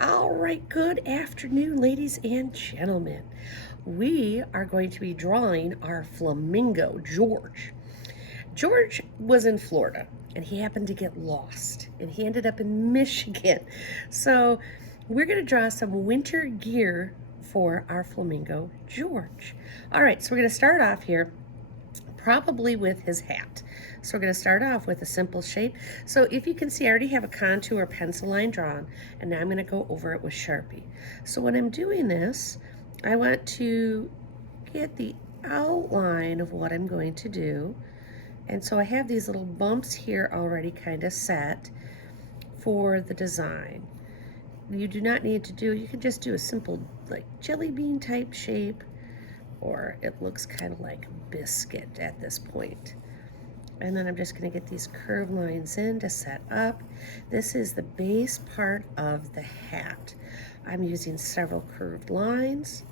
All right, good afternoon, ladies and gentlemen. We are going to be drawing our flamingo, George. George was in Florida and he happened to get lost and he ended up in Michigan. So we're going to draw some winter gear for our flamingo, George. All right, so we're going to start off here probably with his hat. So we're going to start off with a simple shape. So if you can see, I already have a contour pencil line drawn, and now I'm going to go over it with Sharpie. So when I'm doing this, I want to get the outline of what I'm going to do. And so I have these little bumps here already kind of set for the design. You do not need to do, you can just do a simple like jelly bean type shape, or it looks kind of like biscuit at this point. And then I'm just going to get these curved lines in to set up. This is the base part of the hat. I'm using several curved lines,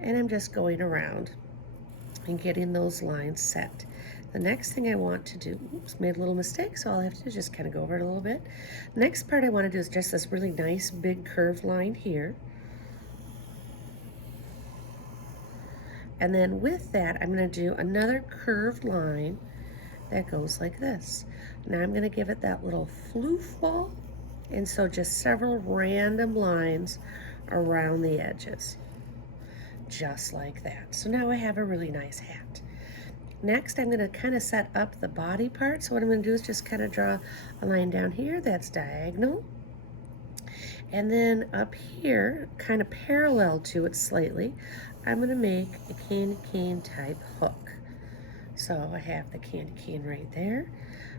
and I'm just going around and getting those lines set. The next thing I want to do, oops, made a little mistake, so all I have to do is just kind of go over it a little bit. Next part I want to do is just this really nice big curved line here. And then with that, I'm going to do another curved line that goes like this. Now I'm going to give it that little floof ball, and so just several random lines around the edges, just like that. So now I have a really nice hat. Next, I'm going to kind of set up the body part. So what I'm going to do is just kind of draw a line down here that's diagonal. And then up here, kind of parallel to it slightly, I'm going to make a candy cane type hook. So I have the candy cane right there.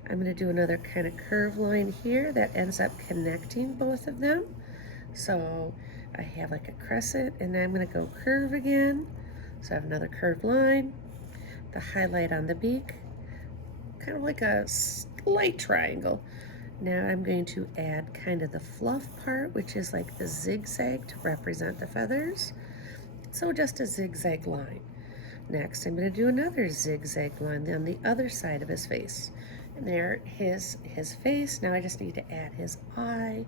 I'm going to do another kind of curved line here that ends up connecting both of them. So I have like a crescent, and then I'm going to go curve again. So I have another curved line, the highlight on the beak, kind of like a slight triangle. Now I'm going to add kind of the fluff part, which is like the zigzag to represent the feathers. So just a zigzag line. Next, I'm going to do another zigzag line on the other side of his face. And there, his face. Now I just need to add his eye.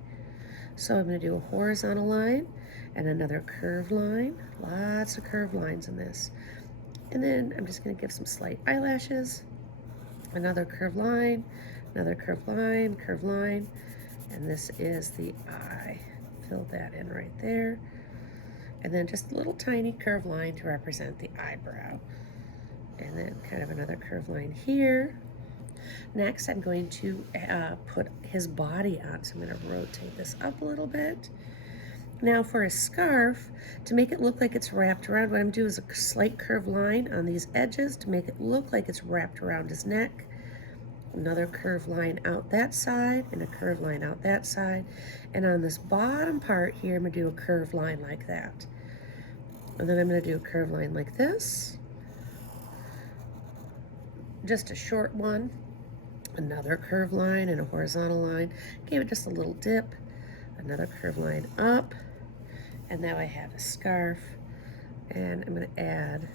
So I'm going to do a horizontal line and another curved line. Lots of curved lines in this. And then I'm just going to give some slight eyelashes. Another curved line, another curved line, and this is the eye. Fill that in right there. And then just a little tiny curved line to represent the eyebrow. And then kind of another curved line here. Next, I'm going to put his body on. So I'm going to rotate this up a little bit. Now for a scarf, to make it look like it's wrapped around, what I'm doing is a slight curved line on these edges to make it look like it's wrapped around his neck. Another curved line out that side and a curved line out that side. And on this bottom part here, I'm going to do a curved line like that. And then I'm going to do a curved line like this. Just a short one. Another curved line and a horizontal line. Gave it just a little dip. Another curved line up. And now I have a scarf. And I'm going to add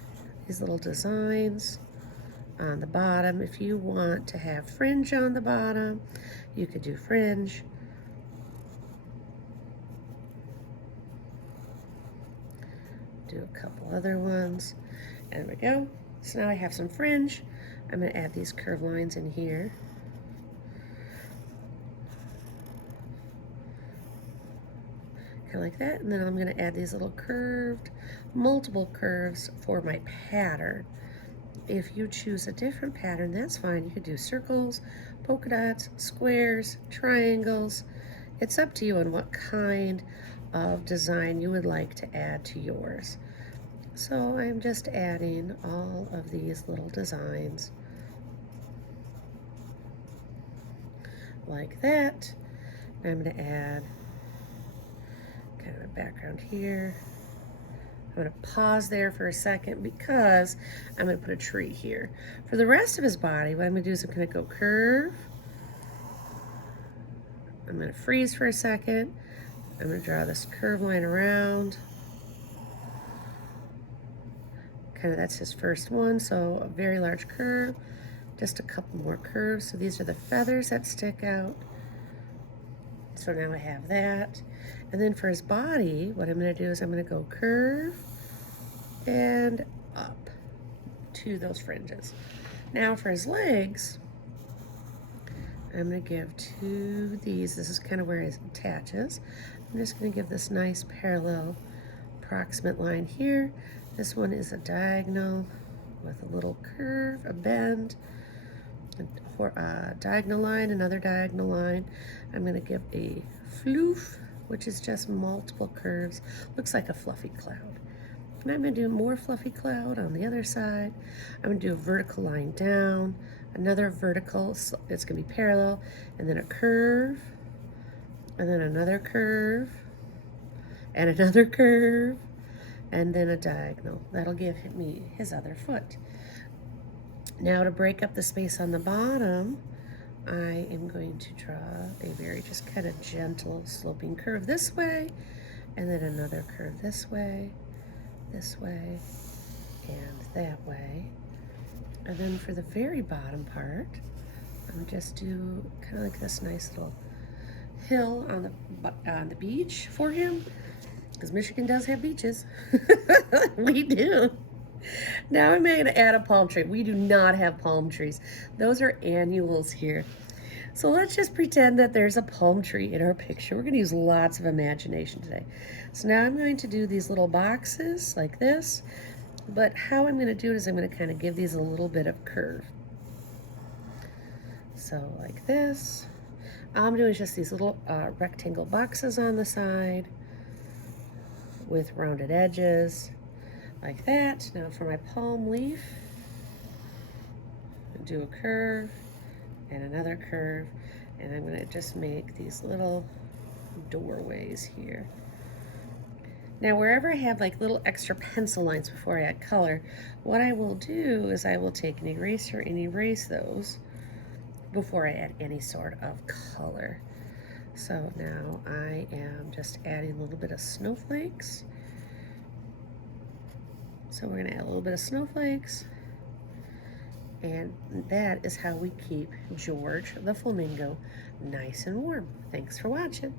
these little designs on the bottom. If you want to have fringe on the bottom, you could do fringe. Do a couple other ones. There we go. So now I have some fringe. I'm going to add these curved lines in here. Kind of like that. And then I'm going to add these little curved, multiple curves for my pattern. If you choose a different pattern, that's fine. You could do circles, polka dots, squares, triangles. It's up to you on what kind of design you would like to add to yours. So I'm just adding all of these little designs like that. I'm going to add kind of a background here. I'm going to pause there for a second because I'm going to put a tree here. For the rest of his body, what I'm going to do is I'm going to go curve. I'm going to freeze for a second. I'm going to draw this curved line around. Kind of that's his first one, so a very large curve. Just a couple more curves. So these are the feathers that stick out. So now I have that. And then for his body, what I'm going to do is I'm going to go curve and up to those fringes. Now for his legs, I'm going to give two of these. This is kind of where it attaches. I'm just going to give this nice parallel approximate line here. This one is a diagonal with a little curve, a bend, a diagonal line, another diagonal line. I'm going to give a floof, which is just multiple curves. Looks like a fluffy cloud. And I'm going to do more fluffy cloud on the other side. I'm going to do a vertical line down, another vertical, it's going to be parallel, and then a curve, and then another curve, and another curve, and then a diagonal. That'll give me his other foot. Now to break up the space on the bottom, I am going to draw a very just kind of gentle sloping curve this way, and then another curve this way, and that way. And then for the very bottom part, I'm just do kind of like this nice little hill on the beach for him, because Michigan does have beaches. We do. Now I'm going to add a palm tree. We do not have palm trees. Those are annuals here. So let's just pretend that there's a palm tree in our picture. We're going to use lots of imagination today. So now I'm going to do these little boxes like this. But how I'm going to do it is I'm going to kind of give these a little bit of curve. So like this. All I'm doing is just these little rectangle boxes on the side with rounded edges like that. Now for my palm leaf, I'll do a curve and another curve, and I'm going to just make these little doorways here. Now wherever I have like little extra pencil lines before I add color, what I will do is I will take an eraser and erase those before I add any sort of color. So now I am just adding a little bit of snowflakes. So we're going to add a little bit of snowflakes. And that is how we keep George the flamingo nice and warm. Thanks for watching.